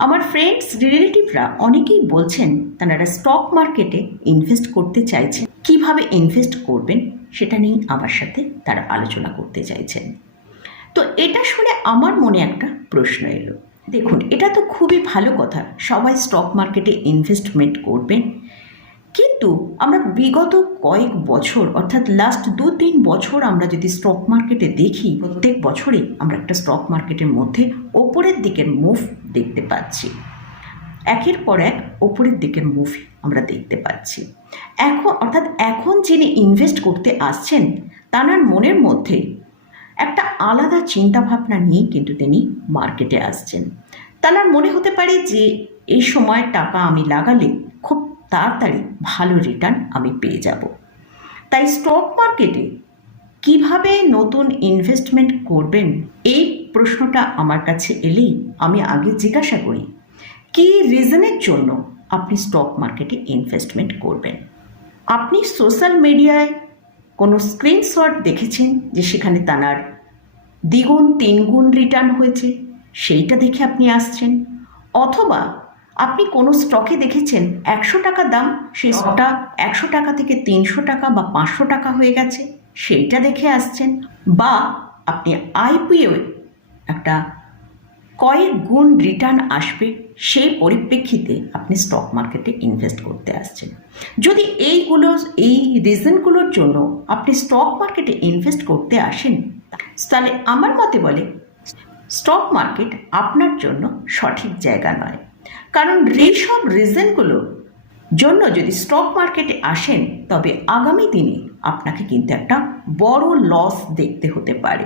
আমার ফ্রেন্ডস রিলেটিভরা অনেকেই বলছেন, তারা স্টক মার্কেটে ইনভেস্ট করতে চাইছেন। কীভাবে ইনভেস্ট করবেন, সেটা নিয়ে আমার সাথে তারা আলোচনা করতে চাইছেন। তো এটা শুনে আমার মনে একটা প্রশ্ন এলো। দেখুন, এটা তো খুবই ভালো কথা। সবাই স্টক মার্কেটে ইনভেস্টমেন্ট করবেন। কিন্তু আমরা বিগত কয়েক বছর, অর্থাৎ লাস্ট দু তিন বছর আমরা যদি স্টক মার্কেটে দেখি, প্রত্যেক বছরই আমরা একটা স্টক মার্কেটের মধ্যে ওপরের দিকের মুভ দেখতে পাচ্ছি। একের পর এক ওপরের দিকের মুভ আমরা দেখতে পাচ্ছি। এখন, অর্থাৎ এখন যিনি ইনভেস্ট করতে আসছেন, তানার মনের মধ্যে একটা আলাদা চিন্তাভাবনা নিয়ে কিন্তু তিনি মার্কেটে আসছেন। তানার মনে হতে পারে যে, এই সময় টাকা আমি লাগালে খুব তাড়াতাড়ি ভালো রিটার্ন আমি পেয়ে যাব। তাই স্টক মার্কেটে কীভাবে নতুন ইনভেস্টমেন্ট করবেন এই প্রশ্নটা আমার কাছে এলেই আমি আগে জিজ্ঞাসা করি, কী রিজনের জন্য আপনি স্টক মার্কেটে ইনভেস্টমেন্ট করবেন? আপনি সোশ্যাল মিডিয়ায় কোনো স্ক্রিনশট দেখেছেন যে সেখানে তানার দ্বিগুণ, তিনগুণ রিটার্ন হয়েছে? সেইটা দেখে আপনি আসছেন? অথবা আপনি কোনো স্টকে দেখেছেন? একশো টাকা দাম সেই স্টকটা একশো টাকা থেকে তিনশো টাকা বা পাঁচশো টাকা হয়ে গেছে সেইটা দেখে আসছেন। বা আপনি আইপিও একটা কয়েক গুণ রিটার্ন আসবে সেই পরিপ্রেক্ষিতে আপনি স্টক মার্কেটে ইনভেস্ট করতে আসছেন। যদি এইগুলো এই রিজনগুলোর জন্য আপনি স্টক মার্কেটে ইনভেস্ট করতে আসেন তাহলে আমার মতে বলে স্টক মার্কেট আপনার জন্য সঠিক জায়গা নয়। কারণ এইসব রিজনগুলো জন্য যদি স্টক মার্কেটে আসেন, তবে আগামী দিনে আপনাকে কিন্তু একটা বড় লস দেখতে হতে পারে।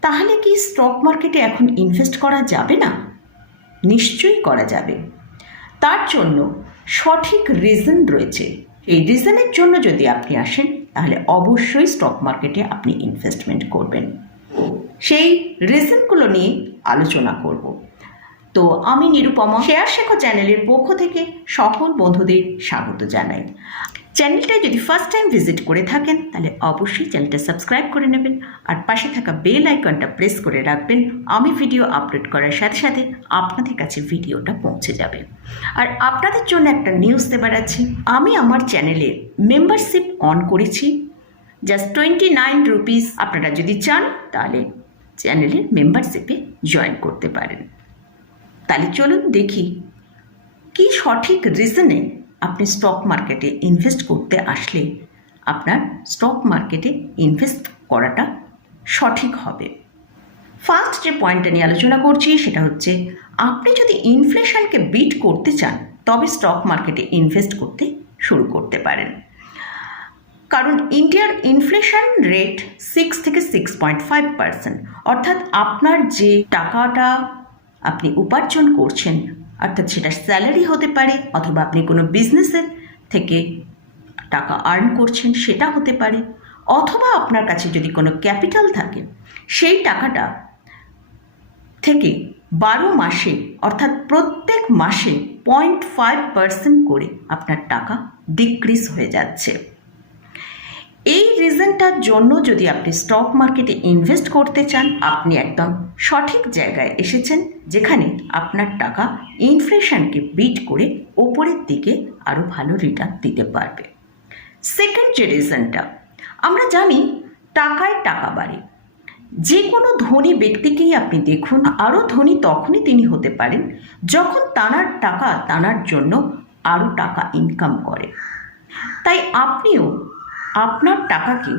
তাহলে কি স্টক মার্কেটে এখন ইনভেস্ট করা যাবে না? নিশ্চয়ই করা যাবে। তার জন্য সঠিক রিজন রয়েছে। এই রিজনের জন্য যদি আপনি আসেন, তাহলে অবশ্যই স্টক মার্কেটে আপনি ইনভেস্টমেন্ট করবেন। সেই রিজনগুলো নিয়ে আলোচনা করব। তো আমি নিরুপমা শেয়ার শেখো চ্যানেলের পক্ষ থেকে সকল বন্ধুদের স্বাগত জানাই। চ্যানেলটায় যদি ফার্স্ট টাইম ভিজিট করে থাকেন, তাহলে অবশ্যই চ্যানেলটা সাবস্ক্রাইব করে নেবেন আর পাশে থাকা বেল আইকনটা প্রেস করে রাখবেন। আমি ভিডিও আপলোড করার সাথে সাথে আপনাদের কাছে ভিডিওটা পৌঁছে যাবে। আর আপনাদের জন্য একটা নিউজ দেবার আছে। আমি আমার চ্যানেলে মেম্বারশিপ অন করেছি। জাস্ট টোয়েন্টি নাইন রুপিস আপনারা যদি চান, তাহলে চ্যানেলের মেম্বারশিপে জয়েন করতে পারেন। তাহলে চলুন দেখি কি সঠিক রিজনে আপনি স্টক মার্কেটে ইনভেস্ট করতে আসলে আপনার স্টক মার্কেটে ইনভেস্ট করাটা সঠিক হবে। ফার্স্ট যে পয়েন্টটা নিয়ে আলোচনা করছি সেটা হচ্ছে, আপনি যদি ইনফ্লেশনকে বিট করতে চান, তবে স্টক মার্কেটে ইনভেস্ট করতে শুরু করতে পারেন। কারণ ইন্ডিয়ার ইনফ্লেশন রেট সিক্স থেকে সিক্স পয়েন্ট ফাইভ পার্সেন্ট অর্থাৎ আপনার যে টাকাটা আপনি উপার্জন করছেন, অর্থাৎ সেটা স্যালারি হতে পারে অথবা আপনি কোনো বিজনেসের থেকে টাকা আর্ন করছেন, সেটা হতে পারে। অথবা আপনার কাছে যদি কোনো ক্যাপিটাল থাকে, সেই টাকাটা থেকে বারো মাসে, অর্থাৎ প্রত্যেক মাসে পয়েন্ট ফাইভ পার্সেন্ট করে আপনার টাকা ডিক্রিজ হয়ে যাচ্ছে। এই রিজনটার জন্য যদি আপনি স্টক মার্কেটে ইনভেস্ট করতে চান, আপনি একদম সঠিক জায়গায় এসেছেন, যেখানে আপনার টাকা ইনফ্লেশনকে বিট করে ওপরের দিকে আরও ভালো রিটার্ন দিতে পারবে। সেকেন্ড যে রিজনটা আমরা জানি টাকায় টাকা বাড়ে। যে কোনো ধনী ব্যক্তিকেই আপনি দেখুন আরও ধনী তখনই তিনি হতে পারেন, যখন তানার টাকা তানার জন্য আরও টাকা ইনকাম করে। তাই আপনিও আপনার টাকাকে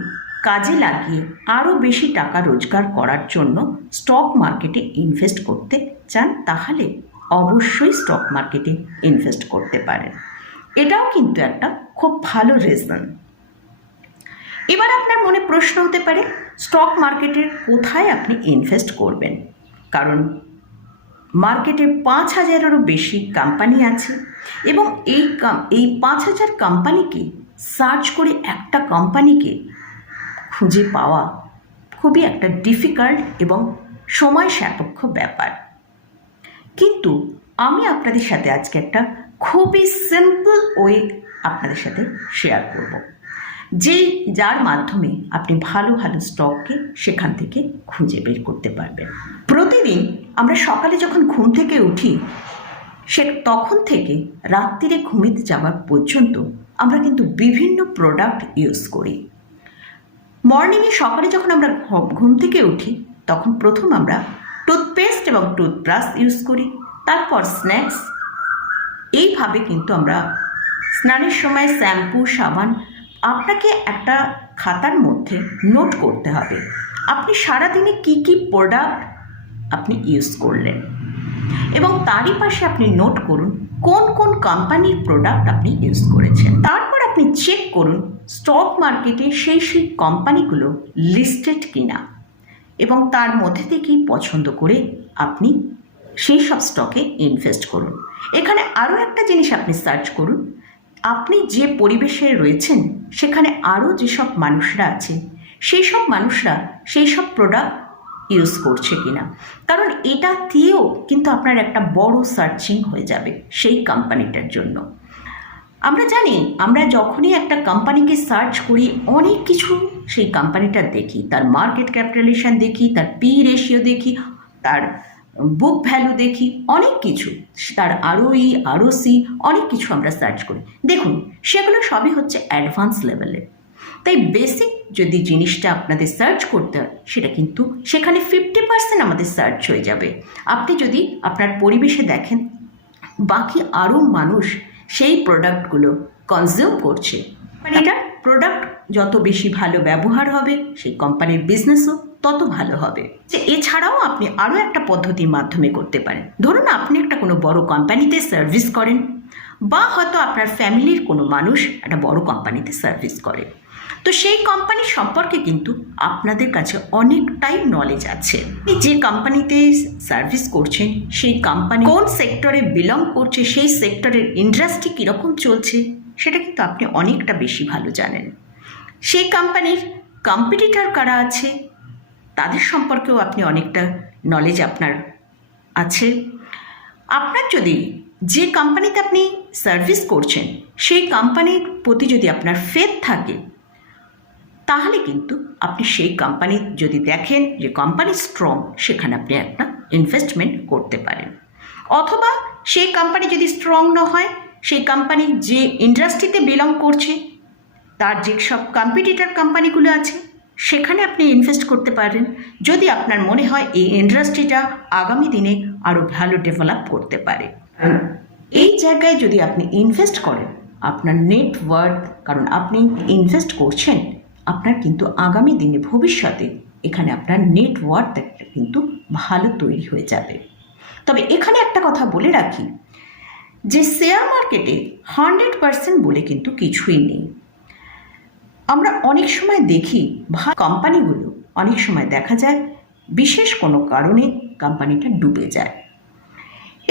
কাজে লাগিয়ে আরও বেশি টাকা রোজগার করার জন্য স্টক মার্কেটে ইনভেস্ট করতে চান, তাহলে অবশ্যই স্টক মার্কেটে ইনভেস্ট করতে পারেন। এটাও কিন্তু একটা খুব ভালো রিজন এবার আপনার মনে প্রশ্ন হতে পারে স্টক মার্কেটের কোথায় আপনি ইনভেস্ট করবেন? কারণ মার্কেটে পাঁচ হাজারেরও বেশি কোম্পানি আছে এবং এই এই পাঁচ হাজার কোম্পানিকে সার্চ করে একটা কোম্পানিকে খুঁজে পাওয়া খুবই একটা ডিফিকাল্ট এবং সময় সাপেক্ষ ব্যাপার। কিন্তু আমি আপনাদের সাথে আজকে একটা খুবই সিম্পল ওয়ে আপনাদের সাথে শেয়ার করব। যেই, যার মাধ্যমে আপনি ভালো ভালো স্টককে সেখান থেকে খুঁজে বের করতে পারবেন। প্রতিদিন আমরা সকালে যখন ঘুম থেকে উঠি, সে তখন থেকে রাত্রিরে ঘুমিতে যাওয়ার পর্যন্ত আমরা কিন্তু বিভিন্ন প্রোডাক্ট ইউজ করি। মর্নিংয়ে সকালে যখন আমরা ঘুম থেকে উঠি, তখন প্রথম আমরা টুথপেস্ট এবং টুথব্রাশ ইউজ করি। তারপর স্ন্যাক্স এইভাবে কিন্তু আমরা স্নানের সময় শ্যাম্পু, সাবান আপনাকে একটা খাতার মধ্যে নোট করতে হবে। আপনি সারাদিনে কি কি প্রোডাক্ট আপনি ইউজ করলেন? এবং তারই পাশে আপনি নোট করুন কোন কোন কোম্পানির প্রোডাক্ট আপনি ইউজ করেছেন। তারপর আপনি চেক করুন স্টক মার্কেটে সেই সেই কোম্পানিগুলো লিস্টেড কিনা এবং তার মধ্যে থেকেই পছন্দ করে আপনি সেই সব স্টকে ইনভেস্ট করুন। এখানে আরও একটা জিনিস আপনি সার্চ করুন, আপনি যে পরিবেশে রয়েছেন, সেখানে আরও যেসব মানুষরা আছে, সেই সব মানুষরা সেই সব প্রোডাক্ট ইউজ করছে কিনা। কারণ এটা দিয়েও কিন্তু আপনার একটা বড় সার্চিং হয়ে যাবে সেই কোম্পানিটার জন্য। আমরা জানি, আমরা যখনই একটা কোম্পানিকে সার্চ করি, অনেক কিছু সেই কোম্পানিটা দেখি। তার মার্কেট ক্যাপিটালেশন দেখি, তার পি রেশিও দেখি, তার বুক ভ্যালু দেখি, অনেক কিছু। তার আরও ই আরও সি অনেক কিছু আমরা সার্চ করি। দেখুন, সেগুলো সবই হচ্ছে অ্যাডভান্স লেভেলের তাই বেসিক যদি জিনিসটা আপনাদের সার্চ করতে হয়, সেটা কিন্তু সেখানে ফিফটি পার্সেন্ট আমাদের সার্চ হয়ে যাবে। আপনি যদি আপনার পরিবেশে দেখেন, বাকি আরও মানুষ সেই প্রোডাক্টগুলো কনজিউম করছে। মানে এটা প্রোডাক্ট যত বেশি ভালো ব্যবহার হবে, সেই কোম্পানির বিজনেসও তত ভালো হবে। যে এছাড়াও আপনি আরও একটা পদ্ধতির মাধ্যমে করতে পারেন। ধরুন আপনি একটা কোনো বড় কোম্পানিতে সার্ভিস করেন, বা হয়তো আপনার ফ্যামিলির কোনো মানুষ একটা বড় কোম্পানিতে সার্ভিস করে। তো সেই কোম্পানি সম্পর্কে কিন্তু আপনাদের কাছে অনেকটাই নলেজ আছে। যে কোম্পানিতে সার্ভিস করছেন সেই কোম্পানি কোন সেক্টরে বিলং করছে, সেই সেক্টরের ইন্ডাস্ট্রি কীরকম চলছে, সেটা কিন্তু আপনি অনেকটা বেশি ভালো জানেন। সেই কোম্পানির কম্পিটিটর কারা আছে, তাদের সম্পর্কেও আপনি অনেকটা নলেজ আপনার আছে। আপনার যদি যে কোম্পানিতে আপনি সার্ভিস করছেন, সেই কোম্পানির প্রতি যদি আপনার ফেথ থাকে তাহলে কিন্তু আপনি সেই কোম্পানি যদি দেখেন যে কোম্পানি স্ট্রং সেখানে আপনি একটা ইনভেস্টমেন্ট করতে পারেন। অথবা সেই কোম্পানি যদি স্ট্রং না হয়, সেই কোম্পানি যে ইন্ডাস্ট্রিতে বিলং করছে, তার যে সব কম্পিটিটর কোম্পানিগুলো আছে, সেখানে আপনি ইনভেস্ট করতে পারেন। যদি আপনার মনে হয় এই ইন্ডাস্ট্রিটা আগামী দিনে আরও ভালো ডেভেলপ করতে পারে। এই জায়গায় যদি আপনি ইনভেস্ট করেন, আপনার নেটওয়ার্থ কারণ আপনি ইনভেস্ট করছেন আপনার কিন্তু আগামী দিনে, ভবিষ্যতে এখানে আপনার নেটওয়ার্থ কিন্তু ভালো তৈরি হয়ে যাবে। তবে এখানে একটা কথা বলে রাখি, যে শেয়ার মার্কেটে হান্ড্রেড পার্সেন্ট বলে কিন্তু কিছুই নেই। আমরা অনেক সময় দেখি কোম্পানিগুলো অনেক সময় দেখা যায়, বিশেষ কোনো কারণে কোম্পানিটা ডুবে যায়।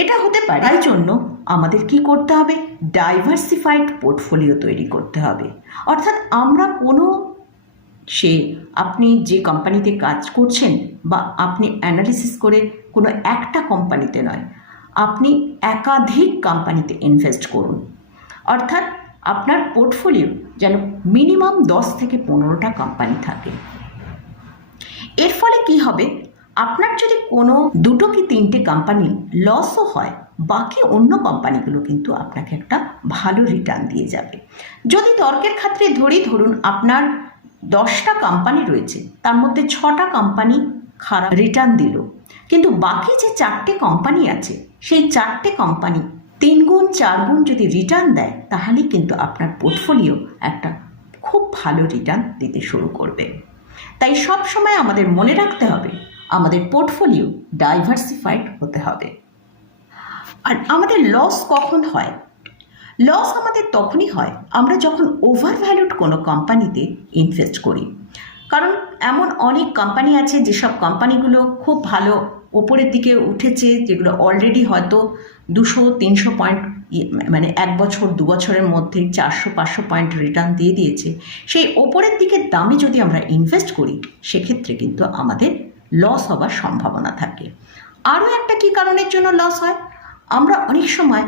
এটা হতে পারে, তাই জন্য আমাদের কি করতে হবে? ডাইভার্সিফাইড পোর্টফোলিও তৈরি করতে হবে। অর্থাৎ আমরা কোনো সে আপনি যে কোম্পানিতে কাজ করছেন বা আপনি অ্যানালিসিস করে কোনো একটা কোম্পানিতে নয়, আপনি একাধিক কোম্পানিতে ইনভেস্ট করুন। অর্থাৎ আপনার পোর্টফোলিও যেন মিনিমাম দশ থেকে পনেরোটা কোম্পানি থাকে। এর ফলে কি হবে? আপনার যদি কোনো দুটো কি তিনটে কোম্পানি লসও হয়, বাকি অন্য কোম্পানিগুলো কিন্তু আপনাকে একটা ভালো রিটার্ন দিয়ে যাবে। যদি তর্কের ক্ষেত্রে ধরি, ধরুন আপনার দশটা কোম্পানি রয়েছে। তার মধ্যে ছটা কোম্পানি খারাপ রিটার্ন দিল। কিন্তু বাকি যে চারটে কোম্পানি আছে, সেই চারটে কোম্পানি তিন গুণ চার গুণ যদি রিটার্ন দেয়, তাহলে কিন্তু আপনার পোর্টফোলিও একটা খুব ভালো রিটার্ন দিতে শুরু করবে। তাই সব সময় আমাদের মনে রাখতে হবে, আমাদের পোর্টফোলিও ডাইভার্সিফাইড হতে হবে। আর আমাদের লস কখন হয়? লস আমাদের তখনই হয় আমরা যখন ওভার ভ্যালুড কোনো কোম্পানিতে ইনভেস্ট করি। কারণ এমন অনেক কোম্পানি আছে যেসব কোম্পানিগুলো খুব ভালো ওপরের দিকে উঠেছে, যেগুলো অলরেডি হয়তো দুশো, তিনশো পয়েন্ট মানে এক বছর, দু বছরের মধ্যে চারশো, পাঁচশো পয়েন্ট রিটার্ন দিয়ে দিয়েছে। সেই ওপরের দিকে দামে যদি আমরা ইনভেস্ট করি, সেক্ষেত্রে কিন্তু আমাদের লস হবার সম্ভাবনা থাকে। আরও একটা কী কারণের জন্য লস হয়? আমরা অনেক সময়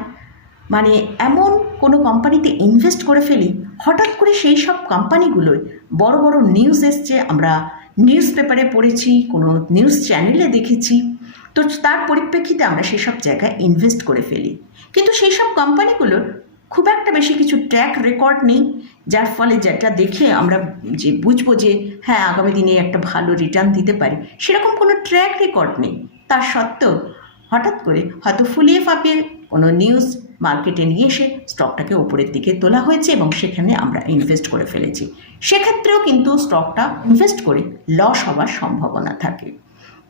মানে এমন কোনো কোম্পানিতে ইনভেস্ট করে ফেলি, হঠাৎ করে সেই সব কোম্পানিগুলোয় বড় বড় নিউজ এসছে, আমরা নিউজ পেপারে পড়েছি, কোনো নিউজ চ্যানেলে দেখেছি। তো তার পরিপ্রেক্ষিতে আমরা সেসব জায়গায় ইনভেস্ট করে ফেলি। কিন্তু সেই সব কোম্পানিগুলোর খুব একটা বেশি কিছু ট্র্যাক রেকর্ড নেই, যার ফলে যেটা দেখে আমরা যে বুঝব যে হ্যাঁ আগামী দিনে একটা ভালো রিটার্ন দিতে পারি, সেরকম কোনো ট্র্যাক রেকর্ড নেই। তার সত্ত্বেও হঠাৎ করে হয়তো ফুলিয়ে ফাঁপিয়ে কোনো নিউজ মার্কেটে নিয়ে এসে স্টকটাকে ওপরের দিকে তোলা হয়েছে এবং সেখানে আমরা ইনভেস্ট করে ফেলেছি। সেক্ষেত্রেও কিন্তু স্টকটা ইনভেস্ট করে লস হওয়ার সম্ভাবনা থাকে।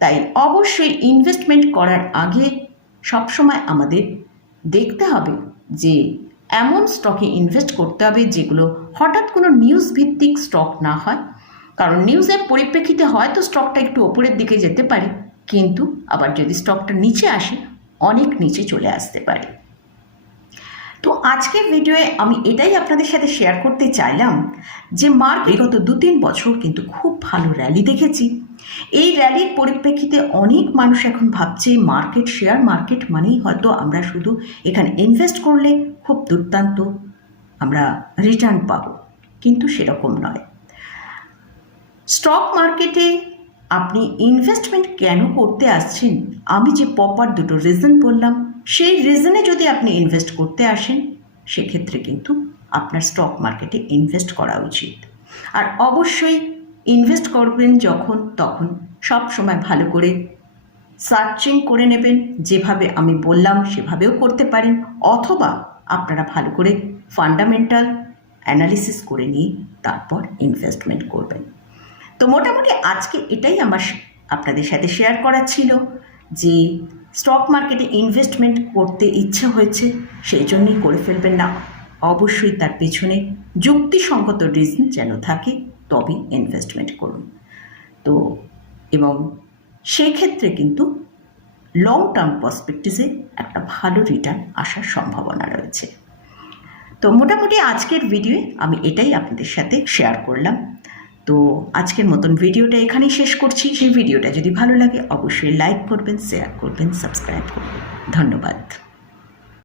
তাই অবশ্যই ইনভেস্টমেন্ট করার আগে সবসময় আমাদের দেখতে হবে যে এমন স্টকে ইনভেস্ট করতে হবে যেগুলো হঠাৎ কোনো নিউজ ভিত্তিক স্টক না হয়। কারণ নিউজের পরিপ্রেক্ষিতে হয়তো স্টকটা একটু ওপরের দিকে যেতে পারে, কিন্তু আবার যদি স্টকটা নিচে আসে, অনেক নিচে চলে আসতে পারে। তো আজকের ভিডিওয়ে আমি এটাই আপনাদের সাথে শেয়ার করতে চাইলাম যে মার্ক বিগত দু তিন বছর কিন্তু খুব ভালো র্যালি দেখেছি। এই র্যালির পরিপ্রেক্ষিতে অনেক মানুষ এখন ভাবছে মার্কেট শেয়ার মার্কেট মানেই হয়তো আমরা শুধু এখানে ইনভেস্ট করলে খুব দুর্দান্ত আমরা রিটার্ন পাবো। কিন্তু সেরকম নয়। স্টক মার্কেটে আপনি ইনভেস্টমেন্ট কেন করতে আসছেন? আমি যে প্রপার দুটো রিজন বললাম সেই রিজনে যদি আপনি ইনভেস্ট করতে আসেন, সেক্ষেত্রে কিন্তু আপনার স্টক মার্কেটে ইনভেস্ট করা উচিত। আর অবশ্যই ইনভেস্ট করবেন যখন, তখন সব সময় ভালো করে সার্চিং করে নেবেন, যেভাবে আমি বললাম সেভাবেও করতে পারেন, অথবা আপনারা ভালো করে ফান্ডামেন্টাল অ্যানালিসিস করে নিয়ে তারপর ইনভেস্টমেন্ট করবেন। তো মোটামুটি আজকে এটাই আমার আপনাদের সাথে শেয়ার করা ছিল যে স্টক মার্কেটে ইনভেস্টমেন্ট করতে ইচ্ছে হয়েছে, সেই জন্যই করে ফেলবেন না। অবশ্যই তার পেছনে যুক্তিসঙ্গত রিজন যেন থাকে, তবেই ইনভেস্টমেন্ট করুন। তো, এবং সেক্ষেত্রে কিন্তু লং টার্ম পার্সপেক্টিভে একটা ভালো রিটার্ন আসার সম্ভাবনা রয়েছে। তো মোটামুটি আজকের ভিডিওয়ে আমি এটাই আপনাদের সাথে শেয়ার করলাম। তো আজকের মতন ভিডিওটা এখানেই শেষ করছি। সেই ভিডিওটা যদি ভালো লাগে, অবশ্যই লাইক করবেন শেয়ার করবেন সাবস্ক্রাইব করবেন। ধন্যবাদ।